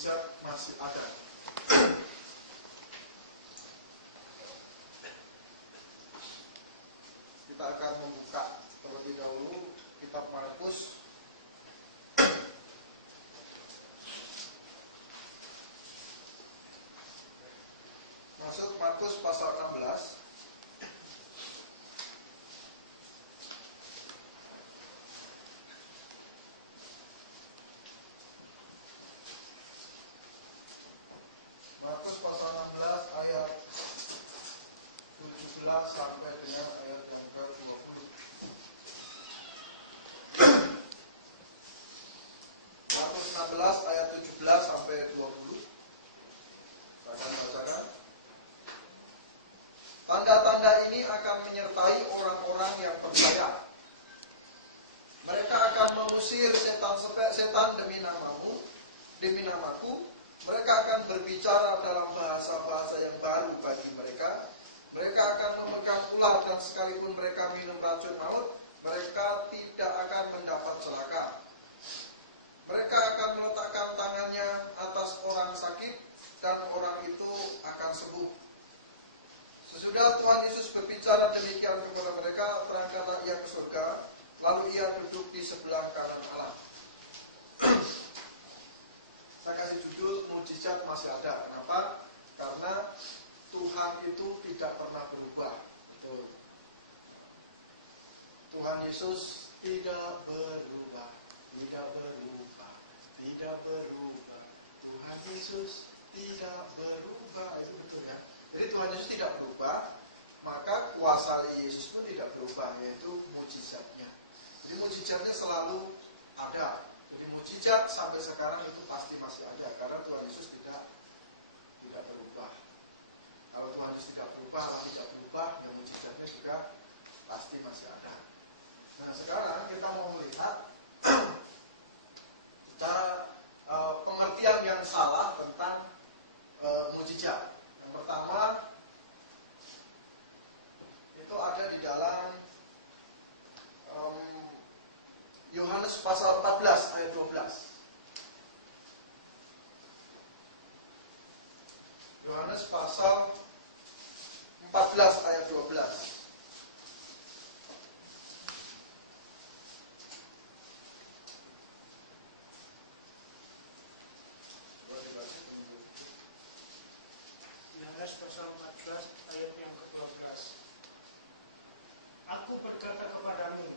mujizat masih ada. Kita akan membuka terlebih dahulu kitab Markus. Masuk Markus pasal 16. Markus pasal 16 ayat 17 sampai dengan ayat yang ke-20. Markus 16 ayat 17 sampai 20. Saya akan bacakan. Tanda-tanda ini akan menyertai orang-orang yang percaya. Mereka akan mengusir setan demi namaku. Mereka akan berbicara dalam bahasa-bahasa yang baru bagi mereka. Mereka akan memegang ular, dan sekalipun mereka minum racun maut, mereka tidak akan mendapat celaka. Mereka akan meletakkan tangannya atas orang sakit, dan orang itu akan sembuh. Sesudah Tuhan Yesus berbicara demikian kepada mereka, terangkatlah ia ke surga, lalu ia duduk di sebelah kanan Allah. Saya kasih judul mujizat masih ada. Kenapa? Karena Tuhan itu tidak pernah berubah. Betul. Tuhan Yesus tidak berubah, tidak berubah, tidak berubah. Tuhan Yesus tidak berubah. Itu betul ya. Jadi Tuhan Yesus tidak berubah, maka kuasa Yesus pun tidak berubah, yaitu mujizatnya. Jadi mujizatnya selalu ada. Jadi mujizat sampai sekarang itu pasti masih ada, karena Tuhan Yesus tidak berubah. Kalau Tuhan Yesus tidak berubah, Allah tidak berubah, ya mujizatnya juga pasti masih ada. Nah sekarang kita mau melihat cara pengertian yang salah tentang mujizat. Yang pertama itu ada di dalam Yohanes pasal 14 ayat 12. Yohanes pasal 14 ayat 12. Yohanes pasal 14 ayat yang ke-12. Aku berkata kepadamu,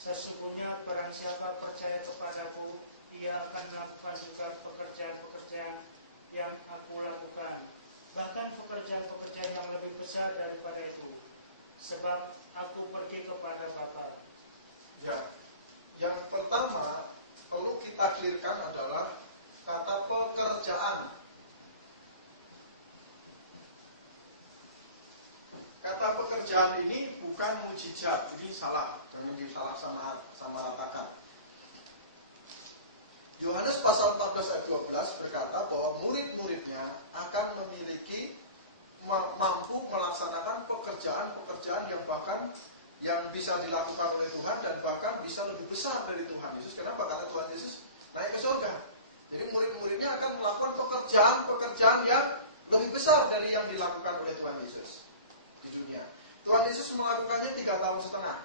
sesungguhnya barang siapa percaya kepadaku, ia akan melakukan juga pekerjaan-pekerjaan yang aku lakukan, bahkan pekerjaan-pekerjaan yang lebih besar daripada itu, sebab aku pergi kepada Bapa. Ya, yang pertama perlu kita clearkan adalah kata pekerjaan. Kata pekerjaan ini bukan mujizat, ini salah, jangan disalah sama ratakan. Yohanes pasal 14 ayat 12 berkata bahwa murid-muridnya akan memiliki mampu melaksanakan pekerjaan-pekerjaan yang bahkan yang bisa dilakukan oleh Tuhan dan bahkan bisa lebih besar dari Tuhan Yesus. Kenapa? Karena Tuhan Yesus naik ke surga. Jadi murid-muridnya akan melakukan pekerjaan-pekerjaan yang lebih besar dari yang dilakukan oleh Tuhan Yesus di dunia. Tuhan Yesus melakukannya 3,5 tahun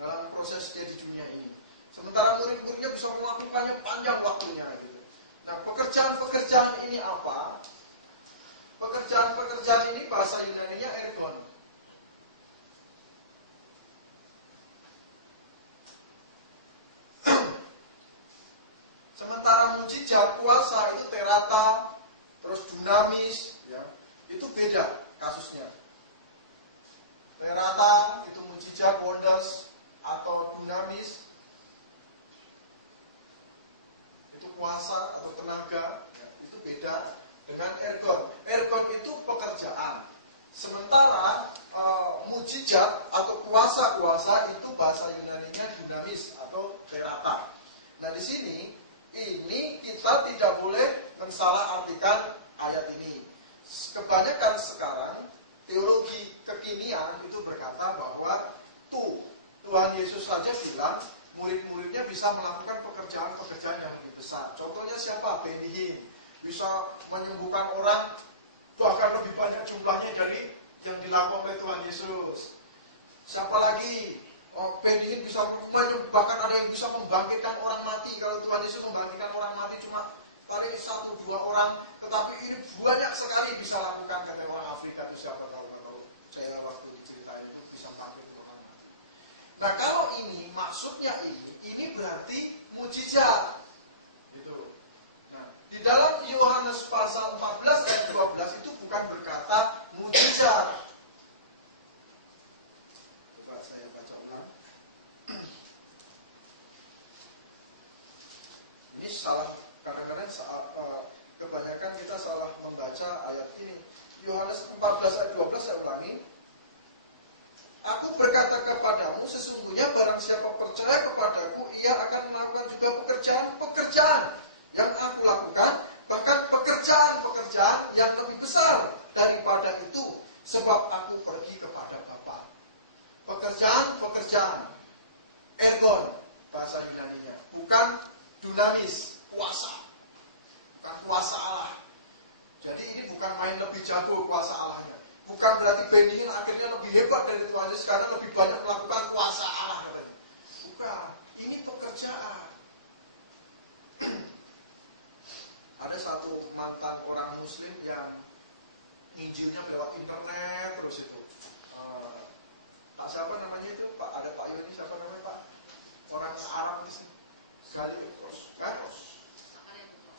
dalam proses dia di dunia ini. Sementara murid-muridnya bisa melakukannya panjang waktunya gitu. Nah, pekerjaan-pekerjaan ini apa? Pekerjaan-pekerjaan ini bahasa Yunaninya ergon. Sementara mujizat, kuasa itu terata, terus dunamis, ya, itu beda kasusnya. Terata itu mujizat, wonders, atau dunamis itu kuasa atau tenaga, ya, itu beda dengan ergon. Ergon itu pekerjaan. Sementara mujizat atau kuasa-kuasa itu bahasa Yunaninya dunamis atau terata. Nah di sini ini kita tidak boleh mensalah-artikan ayat ini. Kebanyakan sekarang teologi kekinian itu berkata bahwa Tuhan Yesus saja bilang murid-muridnya bisa melakukan pekerjaan-pekerjaan yang lebih besar. Contohnya siapa? Benny Hinn. bisa menyembuhkan orang, bahkan lebih banyak jumlahnya dari yang dilakukan oleh Tuhan Yesus. Siapa lagi? Benihim bisa bahkan ada yang bisa membangkitkan orang mati. Kalau Tuhan Yesus membangkitkan orang mati cuma paling 1-2 orang, tetapi ini banyak sekali bisa lakukan. Kata orang Afrika itu siapa tahu, kalau saya waktu cerita itu bisa bangkit orang. Nah kalau ini maksudnya ini berarti mujizat, gitu. Nah di dalam Yohanes pasal 14 ayat 12 itu bukan berkata mujizat. Coba saya baca ulang. Ini salah, kadang-kadang kebanyakan kita salah membaca ayat ini. Yohanes 14 ayat 12 saya ulangi. Aku berkata kepadamu, sesungguhnya barang siapa percaya kepadaku, ia akan melakukan juga pekerjaan-pekerjaan yang aku lakukan, bahkan pekerjaan-pekerjaan yang lebih besar daripada itu, sebab aku pergi kepada Bapa. Pekerjaan-pekerjaan, ergon bahasa Yunaninya, bukan dunamis, kuasa, bukan kuasa Allah. Jadi ini bukan main lebih jago kuasa Allahnya. Bukan berarti Benihim akhirnya lebih hebat dari Tuhan Yesus karena lebih banyak melakukan kuasa Allah. Bukan, ini pekerjaan. Ada satu mantan orang Muslim yang nginjilnya lewat internet terus itu. Pak siapa namanya itu? Pak, ada Pak Yoni, siapa namanya Pak? Orang Arab di sini. Sekali Butros.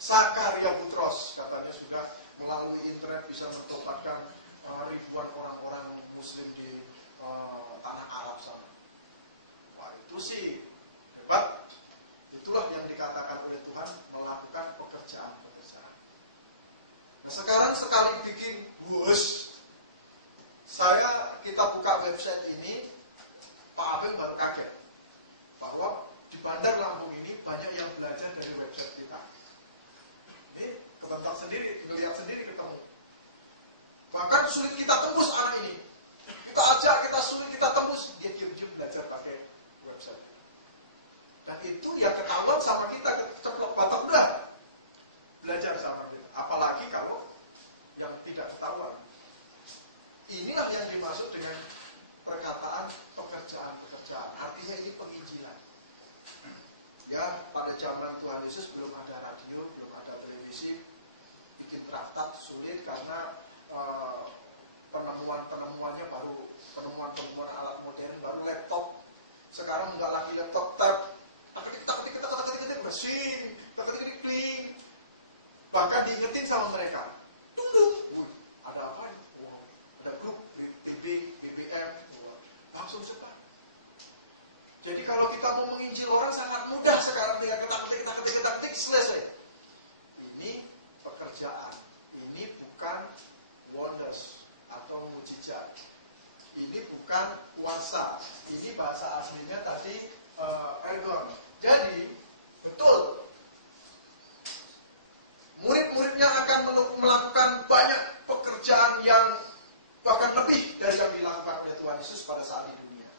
Sakaria Butros katanya sudah melalui internet bisa mentobatkan ribuan orang-orang Muslim di tanah Arab sana. Wah itu sih hebat. Itulah yang dikatakan oleh Tuhan melakukan pekerjaan-pekerjaan. Nah sekarang sekali bikin bus, kita buka website ini, Pak Abel baru kaget bahwa di Bandar Lampung ini banyak yang belajar dari website kita. Ini ketentang sendiri, ngelihat sendiri ketemu. Bahkan sulit kita tembus anak ini. Kita ajar, kita sulit, kita tembus. Dia diam-diam belajar pakai website. Dan itu ya ketahuan sama kita, ceplok batok udah belajar sama kita. Apalagi kalau yang tidak ketahuan. Inilah yang dimaksud dengan perkataan pekerjaan-pekerjaan. Artinya ini penginjilan. Ya, pada zaman Tuhan Yesus belum ada radio, belum ada televisi. Bikin traktat sulit karena penemuannya baru penemuan alat modern, baru laptop. Sekarang enggak lagi laptop, tab, mesin, klik. Bahkan diingetin sama mereka. Tunggu, ada apa? Ada grup BBM, langsung cepat. Jadi kalau kita mau menginjil orang sangat mudah sekarang, tinggal ketik, selesai. Ini pekerjaan, ini bukan wonders atau mujizat. Ini bukan kuasa. Ini bahasa aslinya tadi ergon. Jadi betul, murid-muridnya akan melakukan banyak pekerjaan yang bahkan lebih dari yang dilakukan oleh Tuhan Yesus pada saat di dunia.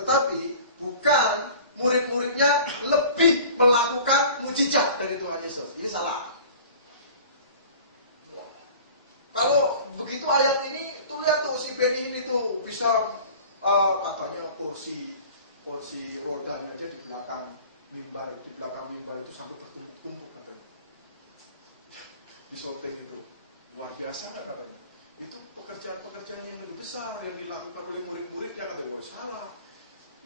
Tetapi bukan murid-muridnya lebih melakukan mujizat dari Tuhan Yesus. Ini salah. Kalau begitu ayat ini, tuh lihat tuh si Benihim itu bisa katanya kursi rodanya aja di belakang mimbar itu sampai bertumpuk-tumpuk katanya. Di shooting itu luar biasa nggak katanya? Itu pekerjaan-pekerjaan yang lebih besar yang dilakukan oleh murid-muridnya, katanya. Oh, salah.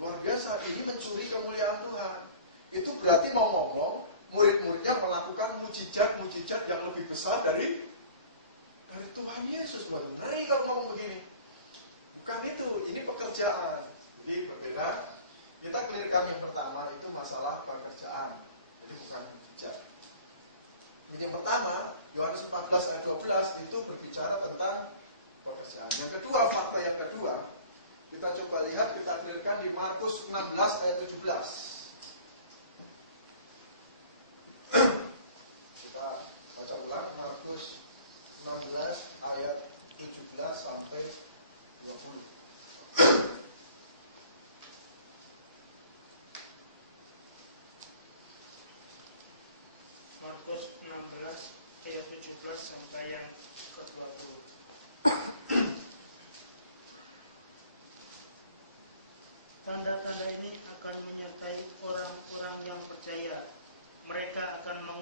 Luar biasa, ini mencuri kemuliaan Tuhan. Itu berarti mau ngomong murid-muridnya melakukan mujizat yang lebih besar dari Tuhan Yesus. Ngeri kalau ngomong begini. Bukan itu, ini pekerjaan. Jadi berbeda. Kita clearkan yang pertama itu masalah pekerjaan. Jadi bukan mujizat. Ini yang pertama, Yohanes 14 ayat 12 itu berbicara tentang pekerjaan. Yang kedua, fakta yang kedua, kita coba lihat, kita clearkan di Markus 16 ayat 17. Kita baca ulang Markus 16 ayat 17 sampai 20.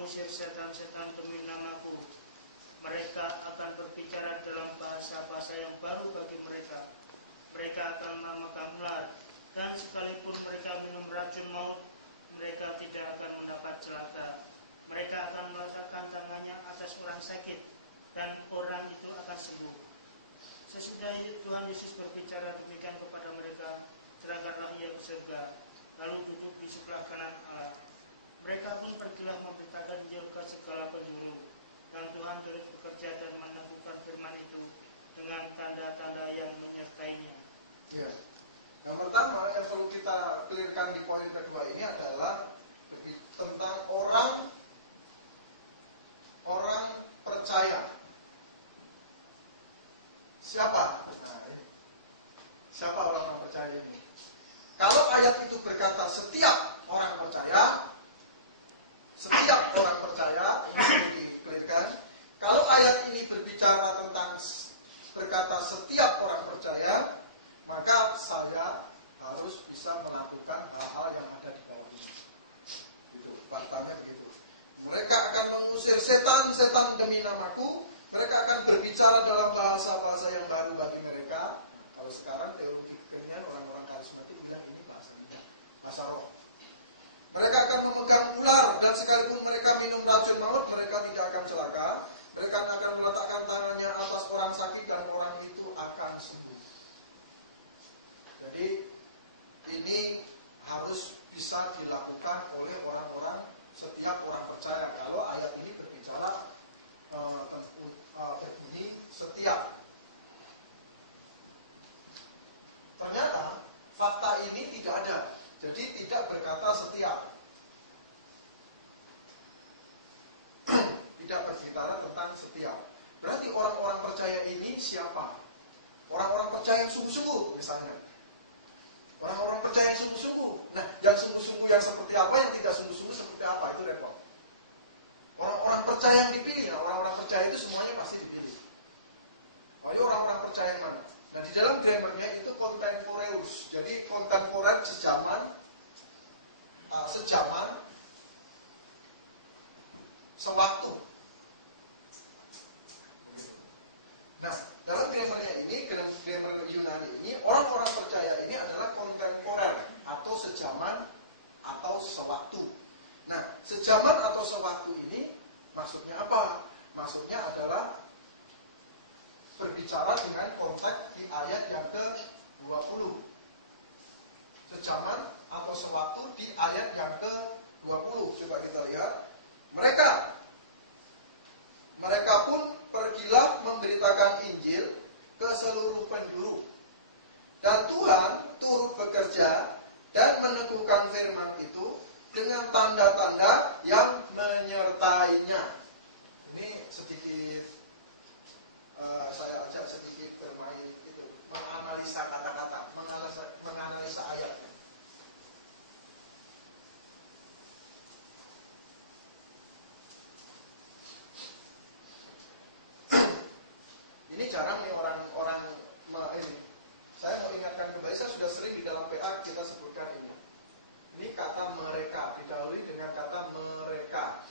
mengusir setan-setan demi namaku. Mereka akan berbicara dalam bahasa-bahasa yang baru bagi mereka. Mereka akan memakan ular, dan sekalipun mereka minum racun maut, mereka tidak akan mendapat celaka. Mereka akan meletakkan tangannya atas orang sakit, dan orang itu akan sembuh. Sesudah itu Tuhan Yesus berbicara demikian kepada mereka, terangkanlah ia ke surga, lalu duduk di sebelah kanan Allah. Mereka pun pergilah memberitakan Injil ke segala penjuru, dan Tuhan turut bekerja dan meneguhkan firman itu dengan tanda-tanda yang menyertainya. Ya. Yang pertama yang perlu kita clearkan di poin kedua ini adalah tentang orang percaya. Siapa? Nah, ini. Siapa orang percaya ini? Kalau ayat itu berkata setiap orang percaya, ini perlu di-clearkan. Kalau ayat ini berbicara tentang berkata setiap orang percaya, maka saya harus bisa melakukan hal-hal yang ada di bawah ini. Itu faktanya begitu. Mereka akan mengusir setan-setan demi namaku. Mereka akan berbicara dalam bahasa-bahasa yang baru bagi mereka. Kalau sekarang teologi kekinian orang-orang karismatik bilang ini bahasa roh. Mereka akan memegang ular, dan sekalipun mereka minum racun maut, mereka tidak akan celaka. Mereka akan meletakkan tangannya atas orang sakit, dan orang itu akan sembuh. Jadi ini harus bisa dilakukan oleh orang-orang, setiap orang percaya. Kalau ayat ini berbicara ini setiap. Ternyata fakta ini tidak ada. Jadi tidak berkata setiap. Tidak berbicara tentang setiap. Berarti orang-orang percaya ini siapa? Orang-orang percaya yang sungguh-sungguh misalnya. Orang-orang percaya yang sungguh-sungguh. Nah, yang sungguh-sungguh yang seperti apa, yang tidak sungguh-sungguh seperti apa, itu repot. Orang-orang percaya yang dipilih. Nah, orang-orang percaya itu semuanya pasti dipilih. Ayo orang-orang percaya yang mana? Nah, di dalam grammarnya itu contemporaneous. Jadi kontemporer sejaman, sewaktu. Nah, dalam grammarnya ini, grammar Yunani ini, orang-orang percaya ini adalah kontemporer atau sejaman atau sewaktu. Nah, sejaman atau sewaktu ini maksudnya apa? Maksudnya adalah berbicara dengan konteks di ayat yang ke-20. Sejaman atau sewaktu di ayat yang ke-20. Coba kita lihat. Mereka pun pergilah memberitakan Injil ke seluruh penjuru. Dan Tuhan turut bekerja dan meneguhkan firman itu dengan tanda-tanda yang menyertainya. Ini sedikit saya ajak sedikit bermain itu, menganalisa kata-kata, menganalisa ayat. Ini jarang nih orang-orang ini. Saya mau ingatkan kembali, saya sudah sering di dalam PA kita sebutkan ini. Ini kata mereka, didahului dengan kata mereka.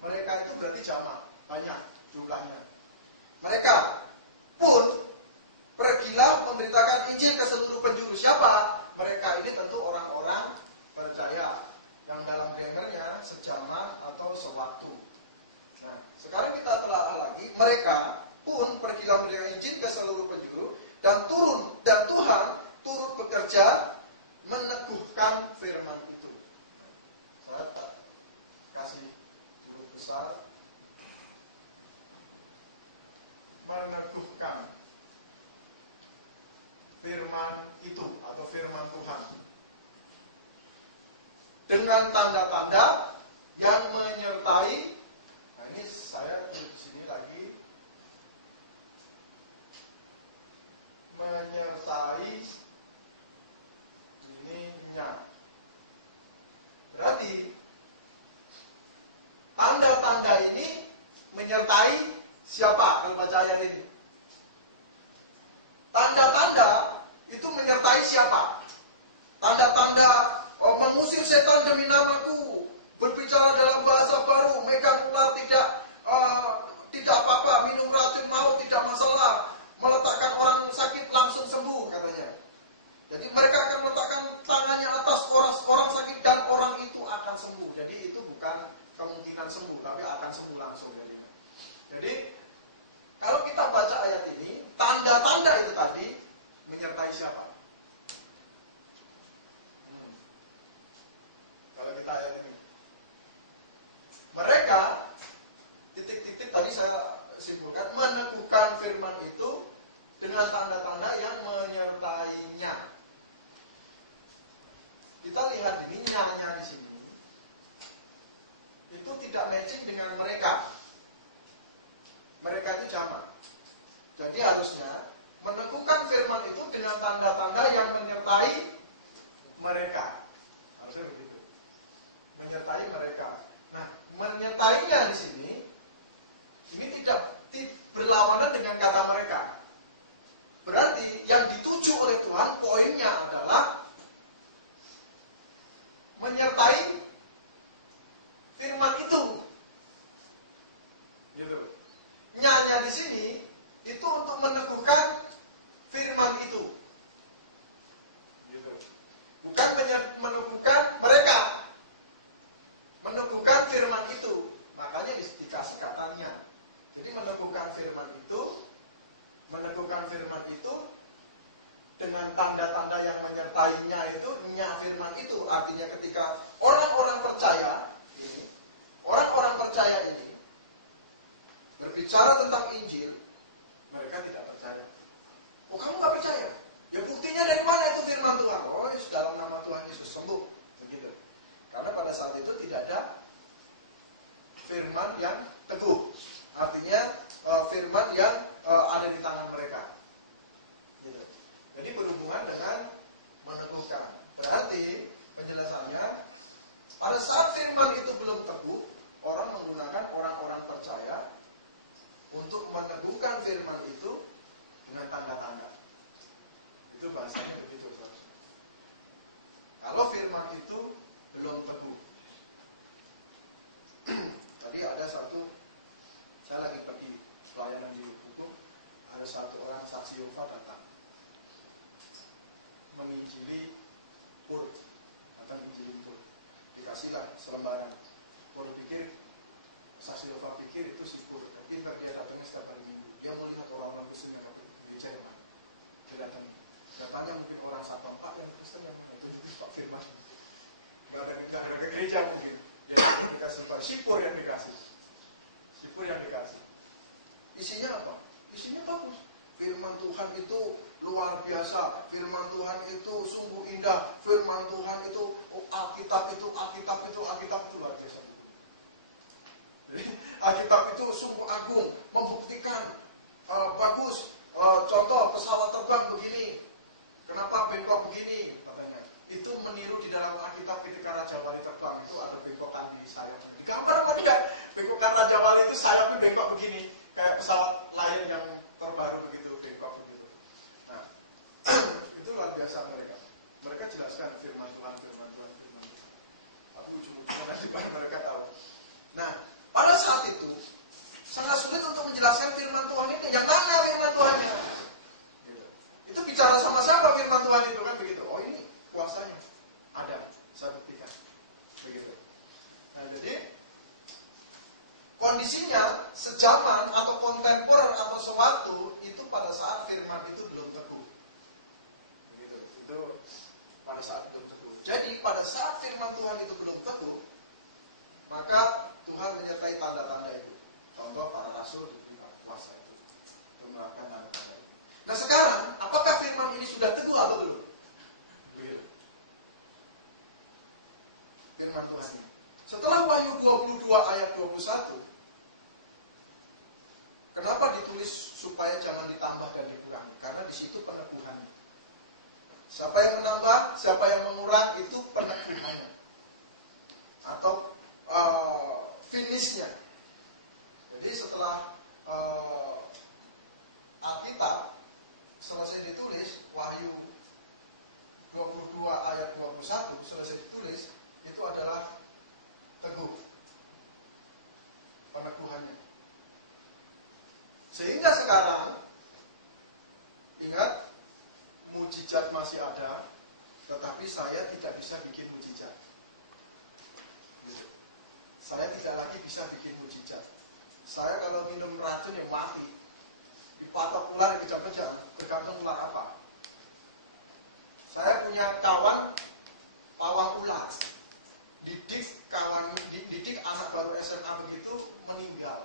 Mereka itu berarti jamak, banyak jumlahnya. Mereka pun pergilah memberitakan Injil ke seluruh penjuru. Siapa? Mereka ini tentu orang-orang percaya yang dalam grammarnya sejaman atau sewaktu. Nah, sekarang kita telah lagi. Mereka pun pergilah memberitakan Injil ke seluruh penjuru, dan Tuhan turut bekerja meneguhkan firman itu. Saya kasih huruf besar. Meneguhkan firman itu atau firman Tuhan dengan tanda-tanda yang menyertai. Nah, ini saya tulis di sini lagi, menyertai ininya. Berarti tanda-tanda ini menyertai siapa kalau baca ayat ini? Tanda-tanda itu menyertai siapa? Tanda-tanda mengusir setan demi namaku, berbicara dalam bahasa baru pasti itu bukan kemungkinan sembuh, tapi akan sembuh langsung. Jadi kalau kita baca ayat ini, tanda-tanda itu tadi menyertai siapa? Kalau kita ayat ini, mereka titik-titik tadi saya simpulkan meneguhkan firman itu dengan tanda-tanda yang menyertainya. Kita lihat ini nyanya di sini, itu tidak matching dengan mereka. Mereka itu jamak. Jadi harusnya meneguhkan firman itu dengan tanda-tanda yang menyertai mereka. Harusnya begitu. Menyertai mereka. Nah, menyertainya di sini ini tidak berlawanan dengan kata mereka. Berarti yang dituju oleh Tuhan poinnya adalah menyertai firman itu. Gitu. Nyanya di sini itu untuk meneguhkan firman itu. Gitu. Bukan meneguhkan mereka. Meneguhkan firman itu. Makanya dikasih katanya. Jadi meneguhkan firman itu dengan tanda-tanda yang menyertainya itu firman itu. Artinya ketika orang-orang percaya ini berbicara tentang Injil, mereka tidak percaya. Oh, kamu gak percaya? Ya buktinya dari mana itu firman Tuhan? Oh, dalam nama Tuhan Yesus sembuh. Begitu. Karena pada saat itu tidak ada firman yang teguh. Artinya firman yang ada di tangan mereka. Gitu. Jadi berhubungan dengan meneguhkan. Berarti penjelasannya, pada saat firman itu belum teguh, orang menggunakan orang-orang percaya untuk meneguhkan firman itu dengan tanda-tanda. Itu bahasanya begitu. Kalau firman itu belum teguh. Tadi ada satu, saya lagi pergi pelayanan di Bukuk, ada satu orang saksi Yehova datang menginjili pur, datang menginjili pur, dikasihlah selembaran. Pur pikir, saksi Yehova pikir itu si pur, pintar dia datangnya setiap hari Minggu. Dia melihat orang-orang Kristen yang gereja yang mana, dia datang. Datanya mungkin orang Sabang, Pak yang Kristen yang mana, itu juga Pak Firman. Gak ada gereja mungkin. Dia dikasih Pak, sipur yang dikasih. Isinya apa? Isinya bagus. Firman Tuhan itu luar biasa. Firman Tuhan itu sungguh indah. Firman Tuhan itu Alkitab itu luar biasa. Jadi Alkitab itu sungguh agung, membuktikan bagus. Contoh pesawat terbang begini. Kenapa bengkok begini? Katanya. Itu meniru di dalam Alkitab ketika Raja Wali terbang itu ada bengkokan di sayap. Gambar apa tidak? Bengkokan Raja Wali itu sayapnya bengkok begini. Kayak pesawat Lion yang terbaru begitu, bengkok begitu. Nah, itu luar biasa mereka. Mereka jelaskan firman Tuhan. Tapi ujung-ujungnya nanti mereka tahu. Nah, pada saat itu sangat sulit untuk menjelaskan firman Tuhan itu. Yang mana firman Tuhannya? Gitu. Itu bicara sama siapa firman Tuhan itu kan begitu. Oh, ini kuasanya ada, saya buktikan. Begitu. Nah, jadi kondisinya sejaman atau kontemporer atau sewaktu itu pada saat firman itu belum teguh. Begitu. Itu pada saat belum teguh. Jadi pada saat firman Tuhan itu belum teguh, maka Tuhan menyertai tanda-tanda itu. Contoh para rasul diberi kuasa itu untuk melakukan tanda-tanda itu. Nah sekarang, apakah firman ini sudah teguh atau belum? Begitu. Firman Tuhan ini. Setelah Wahyu 22 ayat 21, kenapa ditulis supaya jangan ditambah dan dikurangi? Karena di situ peneguhannya. Siapa yang menambah, siapa yang mengurang itu peneguhannya atau finishnya. Jadi setelah Alkitab selesai ditulis, Wahyu 22 ayat 21 selesai ditulis, itu adalah teguh peneguhannya. Sehingga sekarang ingat, mujizat masih ada, tetapi saya tidak bisa bikin mujizat. Gitu. bisa bikin mujizat. Saya kalau minum racun ya mati. Dipatok ular kejam-kejam, tergantung ular apa. Saya punya kawan pawang ular. Didik anak baru SMA begitu meninggal.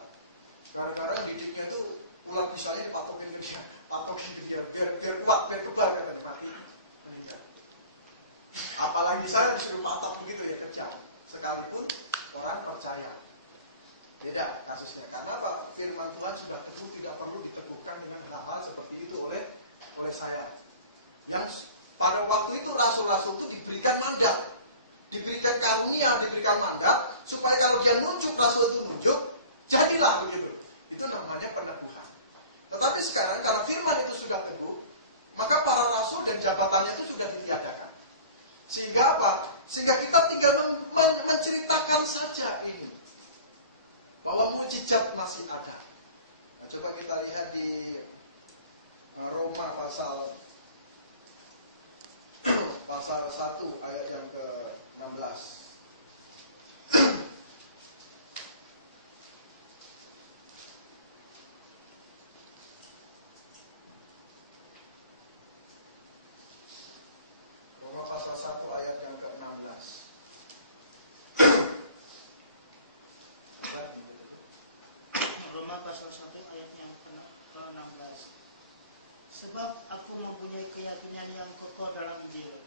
Gara-gara didiknya itu ular misalnya dipatokin ke dia, patokin ke dia, biar kuat, biar kebal, kata mati, meninggal. Apalagi saya disuruh patok begitu ya, kejam. Sekalipun orang percaya. Beda kasusnya. Karena apa? Firman Tuhan sudah teguh, tidak perlu diteguhkan dengan hal-hal seperti itu oleh saya. Yang pada waktu itu rasul-rasul itu diberikan mandat, diberikan karunia, diberikan mandat supaya kalau dia nunjuk, rasul itu nunjuk, jadilah begitu. Itu namanya peneguhan. Tetapi sekarang karena firman itu sudah teguh, maka para rasul dan jabatannya itu sudah ditiadakan. Sehingga apa? Sehingga kita tinggal menceritakan saja ini, bahwa mujizat masih ada. Nah, coba kita lihat di Roma pasal 1 ayat yang ke-16. Roma pasal 1 ayat yang ke-16. Roma pasal 1 ayat yang ke-16. Sebab aku mempunyai keyakinan yang kokoh dalam Injil,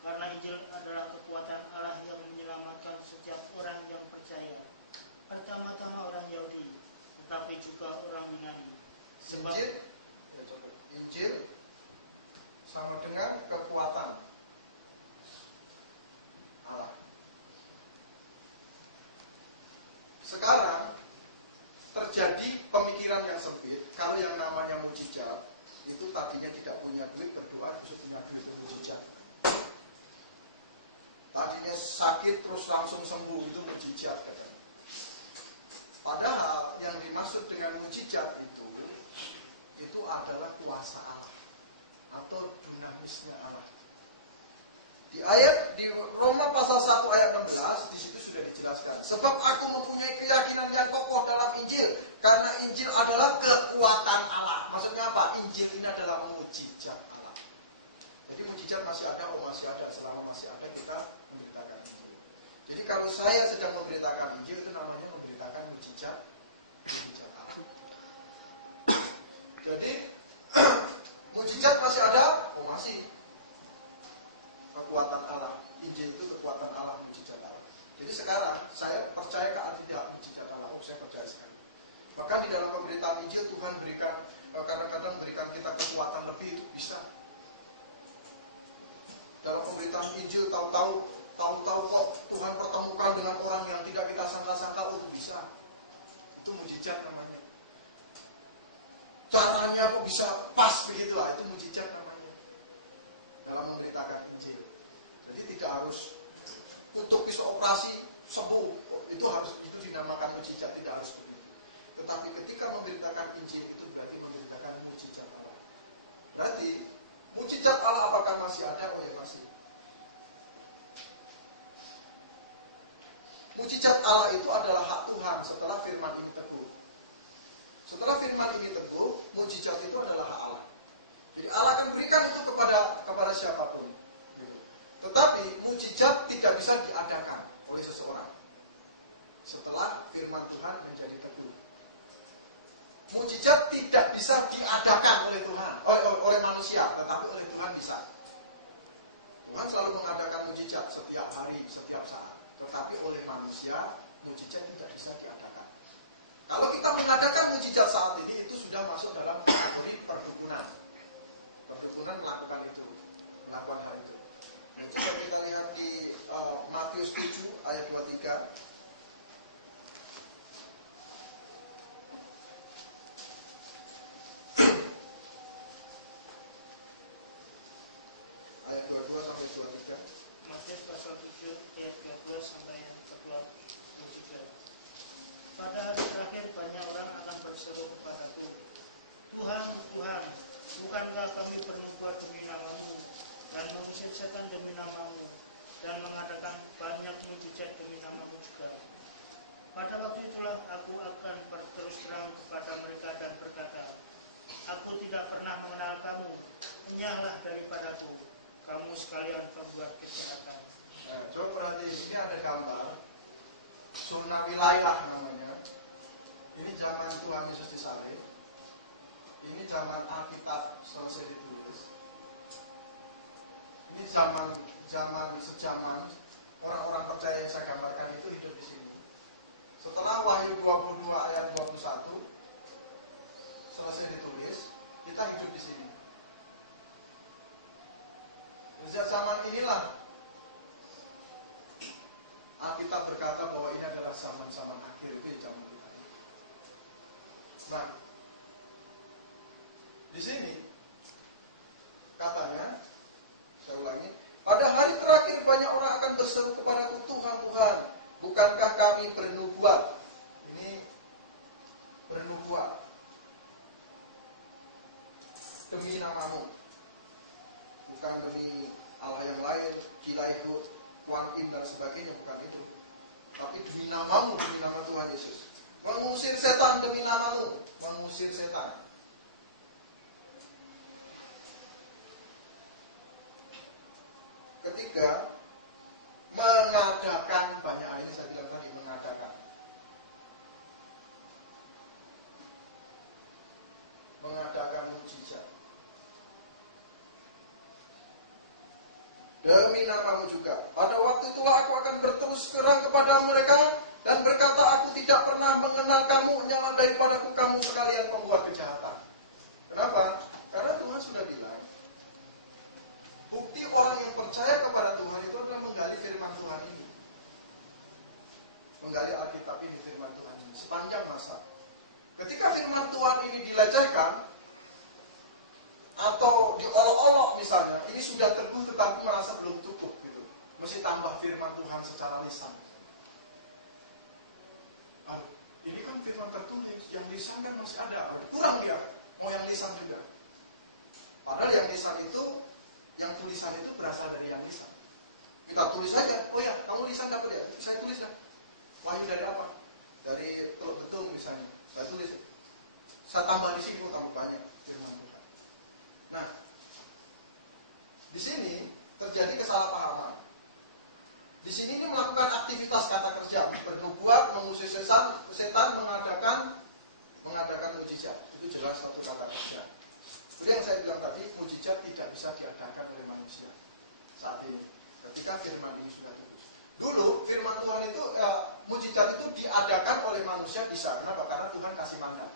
karena Injil adalah kekuatan Allah yang menyelamatkan setiap orang yang percaya, pertama-tama orang Yahudi, tetapi juga orang Yunani. Sebab Injil sama dengan kekuatan Allah. Sekarang terjadi pemikiran yang sempit. Kalau yang namanya mujizat itu tadinya tidak punya duit, berdoa terus punya duit mujizat. Tadinya sakit terus langsung sembuh, itu mujizat katanya. Padahal yang dimaksud dengan mujizat itu adalah kuasa Allah atau dinamisnya Allah. Di Roma pasal 1 ayat 16 di situ sudah dijelaskan. Sebab aku mempunyai keyakinan yang kokoh dalam Injil, karena Injil adalah kekuatan Allah. Maksudnya apa? Injil ini adalah mujizat Allah. Jadi mujizat masih ada, masih ada. Selama masih ada kita memberitakan Injil. Jadi kalau saya sedang memberitakan Injil, itu namanya memberitakan mujizat Allah. Jadi mujizat masih ada, masih kekuatan Allah. Injil itu kekuatan Allah, mujizat Allah. Jadi sekarang saya percaya ke tidak mujizat Allah. Saya percaya sekali. Bahkan di dalam pemberitaan Injil Tuhan berikan, kadang-kadang berikan kita kekuatan lebih, itu bisa. Dalam pemberitaan Injil tahu-tahu kok Tuhan pertemukan dengan orang yang tidak kita sangka-sangka, itu bisa. Itu mujizat namanya. Caranya kok bisa pas begitulah, itu mujizat namanya. Dalam memberitakan Injil. Jadi tidak harus untuk bisa operasi sembuh, itu dinamakan mujizat, tidak harus begitu. Tetapi ketika memberitakan Injil itu berarti memberitakan mujizat Allah. Berarti mujizat Allah apakah masih ada? Oh ya masih. Mujizat Allah itu adalah hak Tuhan setelah firman ini teguh. Setelah firman ini teguh, mujizat itu adalah hak Allah. Jadi Allah akan berikan itu kepada siapapun. Tetapi mujizat tidak bisa diadakan oleh seseorang setelah firman Tuhan menjadi teguh. Mujizat tidak bisa diadakan oleh Tuhan, oleh manusia, tetapi oleh Tuhan bisa. Tuhan selalu mengadakan mujizat setiap hari, setiap saat. Tetapi oleh manusia, mujizat tidak bisa diadakan. Kalau kita mengadakan mujizat saat ini, itu sudah masuk dalam kategori perdukunan. Perdukunan melakukan itu, melakukan hal itu. Dan coba kita lihat di Matius 7 ayat 23. Ayat 22 sampai 23. Matius pasal 7 ayat 22 sampai ayat 23. Pada hari terakhir banyak orang akan berseru kepadaku, Tuhan, Tuhan, bukankah kami bernubuat demi nama-Mu dan mengusir setan demi nama-Mu dan mengadakan banyak mujizat demi nama-Mu juga? wilayah namanya. Ini zaman Tuhan Yesus disalib. Ini zaman Alkitab selesai ditulis. Ini zaman sejaman orang-orang percaya yang saya gambarkan itu hidup di sini. Setelah Wahyu 22 ayat 21 selesai ditulis, kita hidup di sini. Sejak zaman inilah Alkitab berkata bahwa ini adalah zaman-zaman akhir, itu zaman kita. Nah, di sini katanya, saya ulangi, pada hari terakhir banyak orang akan berseru kepadaku, Tuhan, Tuhan, bukankah kami bernubuat? Ini bernubuat demi namamu, bukan demi Allah yang lain, Kilaihut, Tuhan Im dan sebagainya, bukan itu. Tapi demi namamu, demi nama Tuhan Yesus. Mengusir setan demi namamu, mengusir setan. Ketiga, mengadakan, banyak hal ini saya bilang tadi, mengadakan. Mengadakan mujizat. Demi namamu juga. Pada waktu itulah aku akan berterus terang kepada mereka dan berkata, aku tidak pernah mengenal kamu, nyala daripadaku kamu sekalian pembuat kejahatan. Kenapa? Karena Tuhan sudah bilang, bukti orang yang percaya kepada Tuhan itu adalah menggali firman Tuhan ini. Menggali Alkitab ini, firman Tuhan ini, sepanjang masa. Ketika firman Tuhan ini dilecehkan, atau diolok-olok misalnya, ini sudah teguh tetapi merasa belum cukup gitu. Mesti tambah firman Tuhan secara lisan. Aduh, ini kan firman tertulis, yang lisan kan masih ada. Kurang dia, mau yang lisan juga. Padahal yang lisan itu, yang tulisan itu berasal dari yang lisan. Kita tulis saja, oh ya, kamu lisan dapat ya? Saya tulis ya. Wahyu dari apa? Dari Teluk Betung misalnya, saya tulis ya. Saya tambah di sini, tambah banyak firman Tuhan. Nah, di sini terjadi kesalahpahaman. Di sini ini melakukan aktivitas kata kerja, bernubuat, mengusir setan, mengadakan mujizat. Itu jelas satu kata kerja. Jadi yang saya bilang tadi, mujizat tidak bisa diadakan oleh manusia saat ini. Ketika firman ini sudah terus. Dulu firman Tuhan itu, mujizat itu diadakan oleh manusia bisa. Kenapa? Karena Tuhan kasih mandat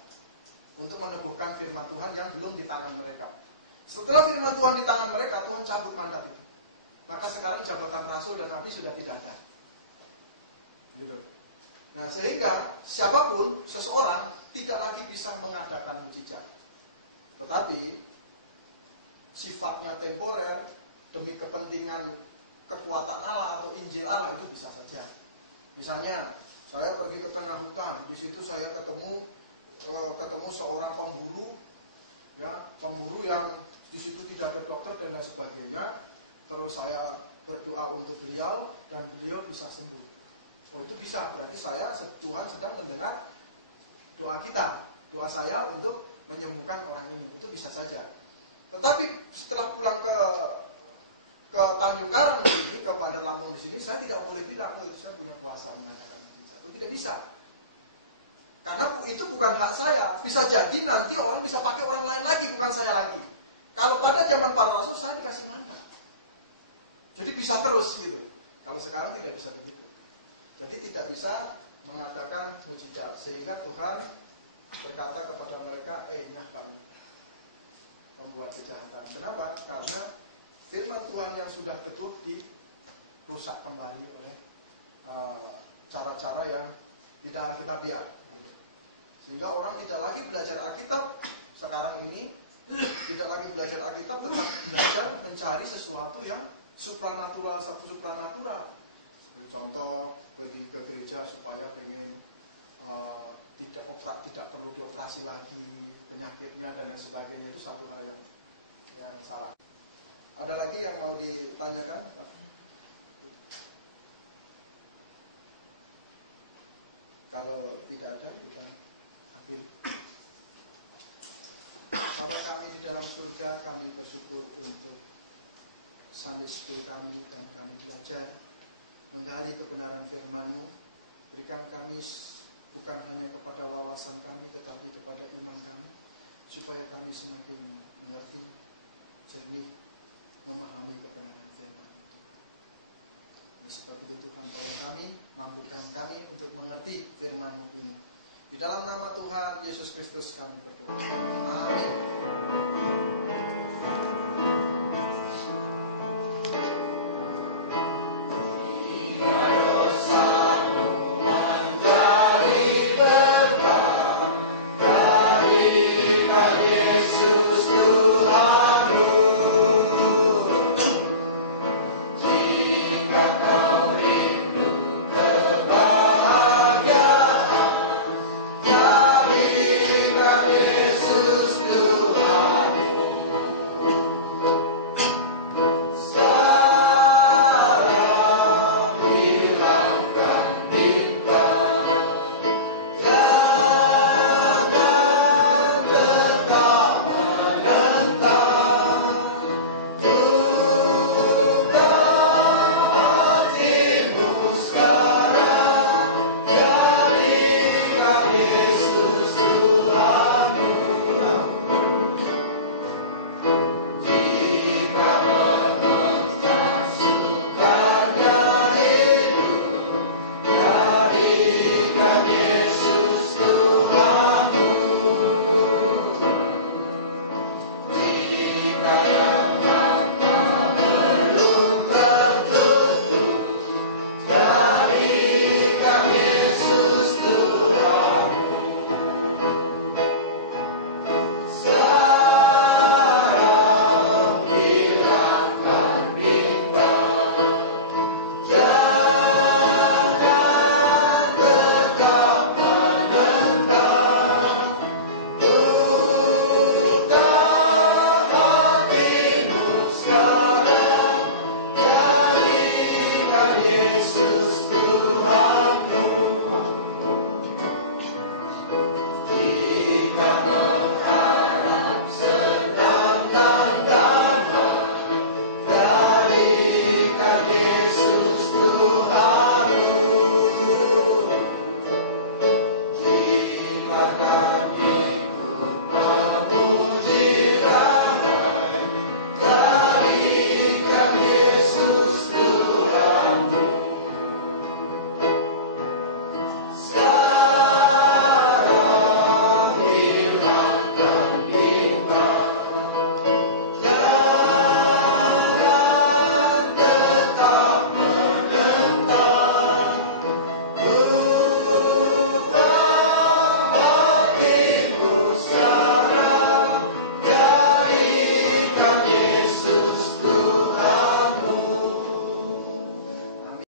untuk meneguhkan firman Tuhan yang belum di tangan mereka. Setelah firman Tuhan di tangan mereka, Tuhan cabut mandat itu. Maka sekarang jabatan rasul dan nabi sudah tidak ada. Gitu. Nah, sehingga siapapun, seseorang tidak lagi bisa mengadakan mujizat. Tetapi sifatnya temporer demi kepentingan kekuatan Allah atau Injil Allah itu bisa saja. Misalnya, saya pergi ke tengah hutan, di situ saya ketemu seorang pemburu, ya, pemburu yang di situ tidak ada dokter dan lain sebagainya. Terus saya berdoa untuk beliau dan beliau bisa sembuh. Oh, itu bisa, berarti Tuhan sedang mendengar doa kita, doa saya untuk menyembuhkan orang ini, itu bisa saja. Tetapi setelah pulang ke Tanjung Karang ini, ke Bandar Lampung di sini, saya tidak boleh bilang, oh, saya punya kuasa mengatakan itu tidak bisa. Karena itu bukan hak saya. Bisa jadi nanti orang bisa pakai orang lain lagi, bukan saya lagi. Kalau pada zaman para rasul saya dikasih mandat. Jadi bisa terus gitu. Kalau sekarang tidak bisa begitu. Jadi tidak bisa mengadakan mujizat. Sehingga Tuhan berkata kepada mereka, nyah kamu membuat kejahatan. Kenapa? Karena firman Tuhan yang sudah teguh dirusak kembali oleh cara-cara yang tidak alkitabiah. Sehingga orang tidak lagi belajar Alkitab sekarang ini, tidak lagi belajar Alkitab, tetapi belajar mencari sesuatu yang supranatural, supranatural. Contoh, pergi ke gereja supaya pengen tidak perlu dioperasi lagi penyakitnya dan lain sebagainya, itu satu hal yang salah. Ada lagi yang mau ditanyakan? Kalau tidak ada, kita ambil. Sampai kami di dalam surga, kami bersyukur untuk Sunday School kami, dan kami belajar menggali kebenaran firman-Mu. Berikan kami Di dalam nama Tuhan Yesus Kristus kami berdoa. Amin.